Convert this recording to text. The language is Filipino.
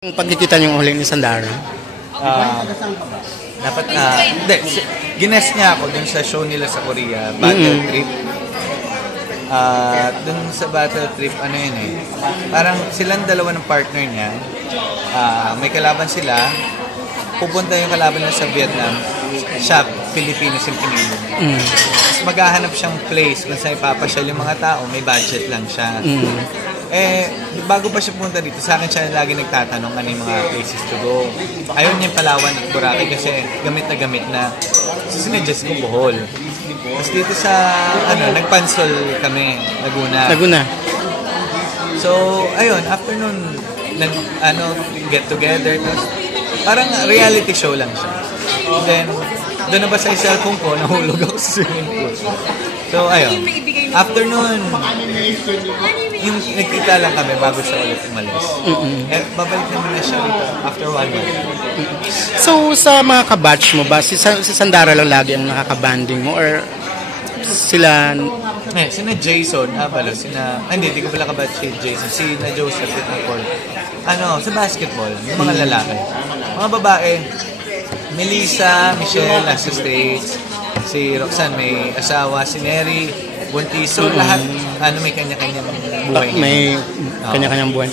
Yung pagkikita niyong huli ni Sandara? Dapat, hindi, gines niya ako dun sa show nila sa Korea, Battle Trip. Dun sa Battle Trip, ano yun eh, parang silang dalawa ng partner niya, may kalaban sila, pupunta yung kalaban niya sa Vietnam, siya, Pilipinas yung pinili. Tapos maghahanap siyang place kung saan ipapasyal yung mga tao, may budget lang siya. Bago pa siya pumunta dito, sa akin siya lagi nagtatanong ano yung mga places to go. Ayaw niya yung Palawan at Boracay kasi gamit na. So, sinuggest ko Bohol. Tapos dito sa, nagpansol kami, Laguna. So, ayun, after nun, get together. Tapos, parang reality show lang siya. And then, doon na ba sa cellphone ko, nahulog ako sa swimming pool. So, ayun. After nun, yung nagkita lang kami bago siya ulit umalis. Babalik naman na siya after 1 month. So, sa mga kabatch mo ba, si Sandara lang lagi ang nakakabanding mo? Or sila... Sina Jason, hindi ko pala kabatch si Jason. Sina Joseph at Nicole. Sa basketball, yung mga lalaki. Mga babae, Melissa, Michelle, nasa States. Si Roxanne, may asawa. Si Neri, buntis. So, lahat, may kanya-kanyang buhay. May kanya-kanyang buhay.